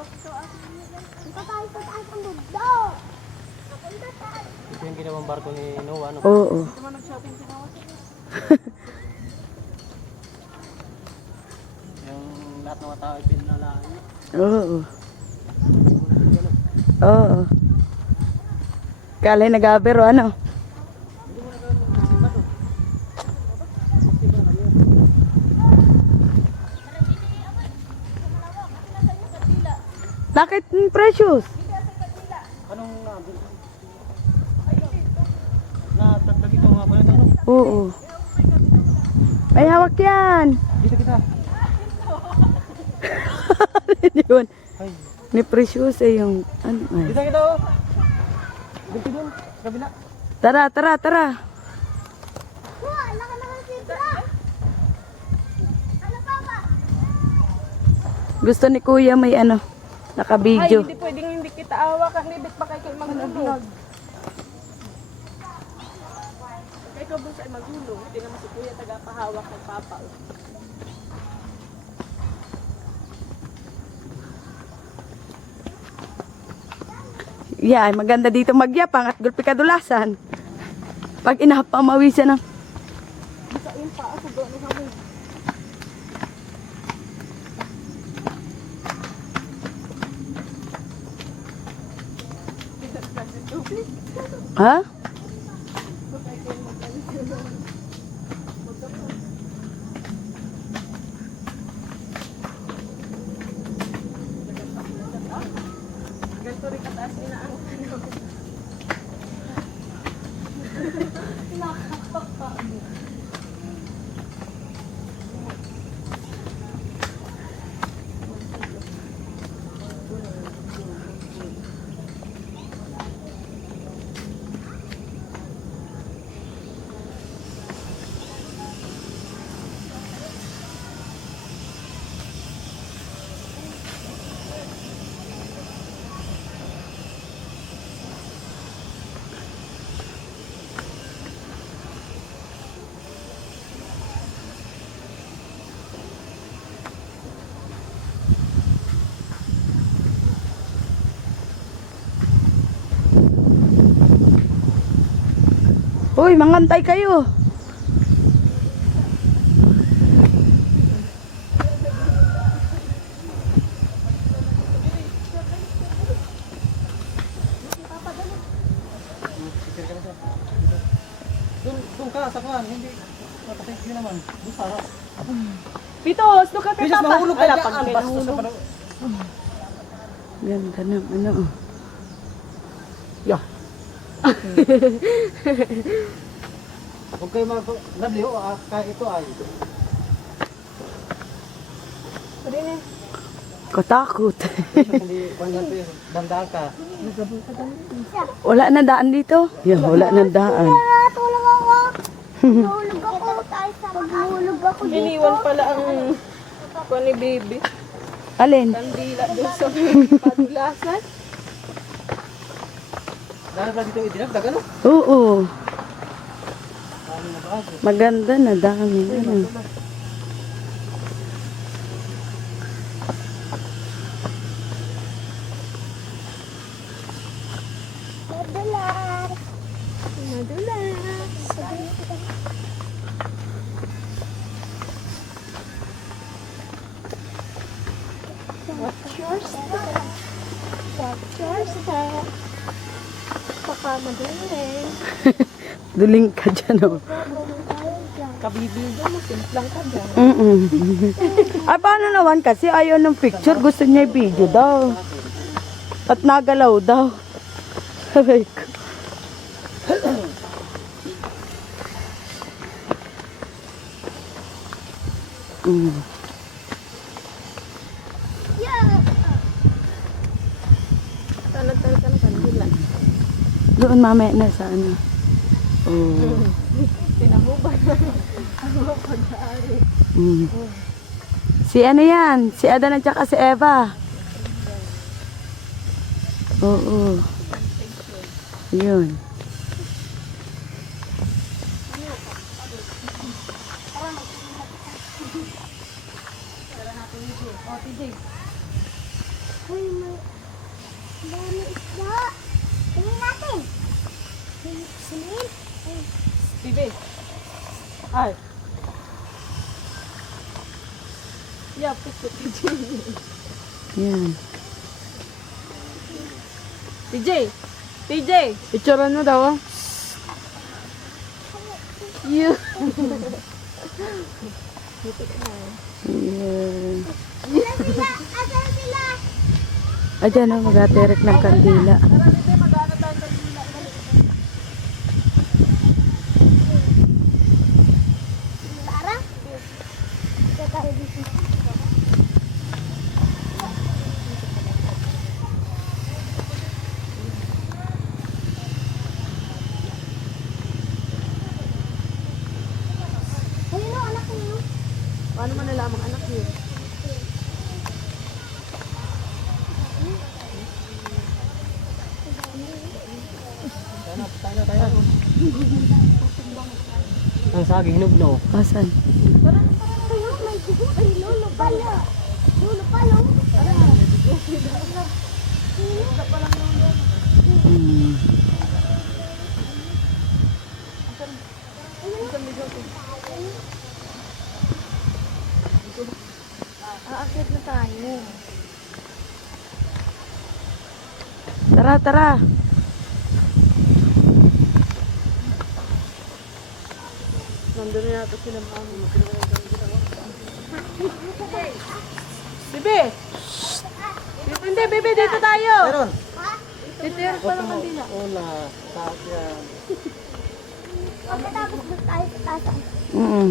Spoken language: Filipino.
Punta tayo sa taas ang bundok. Punta tayo. Ito yung ginawang barko ni Noah, no? Oo. Ito man nag-shopping si Noah. Yung lahat ng mga tao ay pinalaan niya. Oo. Oo. Kala nag-abero, ano? Bakit precious? Anong natagdag ito mga pala ito, no? Oo. Ay, hawak yan. Dito kita. Yun. Ay. Ni precious eh yung ano ay. Dito kita, oh. Dito dun, sa kabila. Tara, tara, tara. Wah, laki naman si Bra. Ano pa ba? Gusto ni Kuya may ano, Ay, naka-video. hindi pwedeng hindi kita awakan. Libit pa kayo maghulog. Kaya ikaw bunso ay maghulog. Hindi naman si Kuya tagapahawak ng papa. Yeah, maganda dito magyapang at gulpi kadulasan. Pag inapamawisan ng Sa yung paa ko doon ng hamon. ha? Ganito rin kataas nila ang ano. Uy, mangantay kayo. Doon ka, sa kan. Hindi. Matapit yun naman. Doon sa harap. Pitos, doon ka kay Bisis, papa. mahulog ka Ala, dyan. pag Ang may bastos nahulog. sa parang... Ganda na, ano. Yeah. Huwag kayo mga... Lovely, oh. Kaya ito ay... Pwede na. Katakot. Hindi, kanya ito yung dandaan ka. Wala na daan dito. Yan, wala na daan. Tara, tulong ako. Nahulog ako. Tayo sa maghulog ako dito. Iniwan pala ang kuha ni baby. Alin? Kandila doon sa padulasan. Dahil ba dito idinagdag, ano? Oo. Ano na ba? Maganda na dami. Ano. Madular. Madulas. What's your step? What's your step? Baka madular. Duling ka dyan, oh. Kabibigyan mo, simplang ka dyan. Ay, paano naman kasi ayaw ng picture. Gusto niya i-video daw. At nagalaw daw. Aray ko. Tanag-tanag ka ng kandila. Doon mamaya na sa ano. Oh. Pinahubad na ang mga pag-aari. Mm. Si ano yan? Si Adan at saka si Eva. Oo. Yun. Uy, may dami isda. Tingnan natin. Sinin? Bibi. Ay. Yeah, puso. Yan. TJ. TJ. Picturean mo daw. You. Yan. Asan sila? Asan sila? Ayan o, mag-aterek ng kandila. Tara, Bibi, mag-ano tayo sa sila. Tara. Ito tayo dito. Ayun o, anak niyo. Paano mo nalamang anak yun? Tayo. Ang saging hinog no. Asan? Ayun, may dugo. Ay, lolo pala. Lolo pala. Hmm. Aakit na tayo. Tara, tara. Nandun na yata sila mami. Bibi! Hindi, Bibi, dito tayo! Meron. Dito yan pa naman din ah. Una, sakyan. Pagkatapos doon tayo sa taas. Mm